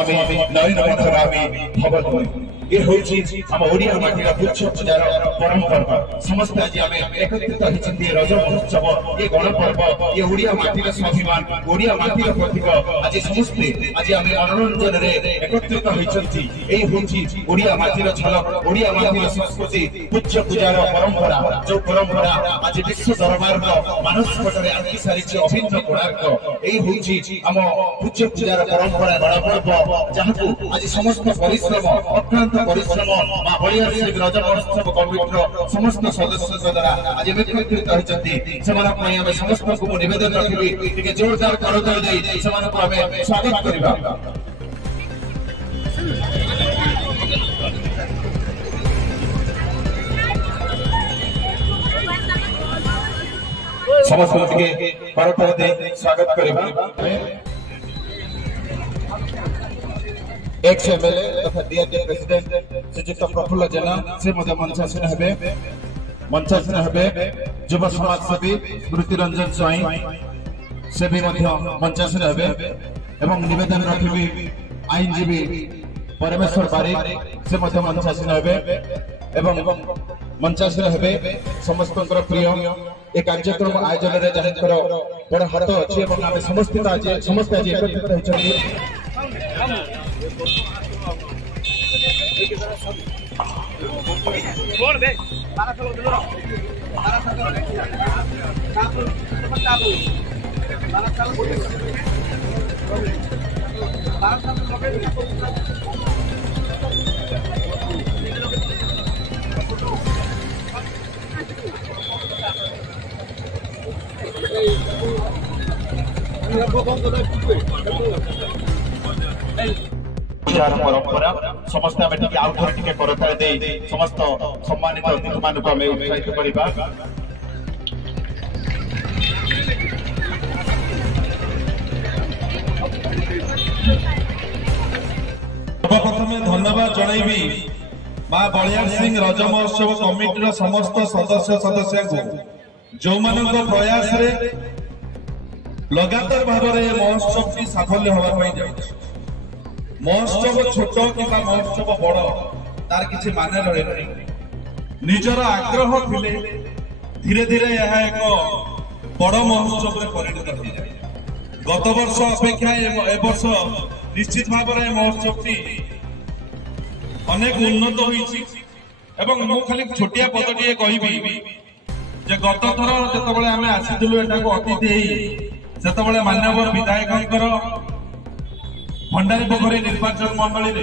स्वामी नरेन्द्र मथरामी भवतु ये होची हम ओडिया माटीर पुच्छ पूजार परंपरा समस्त आज आम एकत्रित होती रज महोत्सव ये गणपर्व ये ओडिया माटीर स्वाभिमान ओडिया माटीर प्रतीक आज समस्ते आज आम मनोरंजन एकत्रित होती ओडिया माटीर झलक ओडिया माटीर संस्कृति पुच्छ पूजार परंपरा जो परंपरा आज विश्व दरबार मानसपटरे आंकी सारी अभिन्न कोणार्क यही आम पुच्छ पूजार परंपरा गणपर्व जहाँ आज समस्त परिश्रम अक्लांत परिश्रम मां बलिया श्री रज महोत्सव कमिटीर समस्त सदस्य द्वारा आज एकत्रित होती समस्त को निवेदन रखी जोरदार करताल दे स्वागत करवा समस्त के करताल दे स्वागत करवा एक्स एमएलए तथा डीआरडी प्रेसिडेंट श्रीजुक्त प्रफुल्ल जेना से मंचासीन हेबे युव समाज सेवी स्मृति रंजन स्वाई से भी मंचासीन हेबे एवं निवेदन रखी आईनजीवी परमेश्वर बारिक से मंचासीन हेबे एवं मंचासीन हेबे समस्त प्रिय ए कार्यक्रम आयोजन में जहां बड़ हाथ अच्छी समस्त आज एकत्रित होती परंपरा समस्त आउथर करताल दे समस्त सम्मानित अतिथि मान उत्साहित करवा सर्वप्रथम धन्यवाद जनइबी मां बलिया सिंह रज महोत्सव कमिटीर समस्त सदस्य को जो प्रयास रे लगातार भाव में महोत्सव की साफल्य होगा महोत्सव छोट कि महोत्सव बड़ तार किसी माने रहे नहीं निजर आग्रह थिले धीरे धीरे यह एक बड़ महोत्सव में परिणत हो जाए गत वर्ष अपेक्षा ए वर्ष निश्चित भाव में महोत्सव टी अनेक उन्नत होईछि एवं मु खाली छोटिया पदटिए कहबी जे गत थर जतबेले आमे आसीथिलु एटा को अतिथि सेतबेले मान्यवर विधायकंकर भंडारी पोखरी निर्वाचन मंडली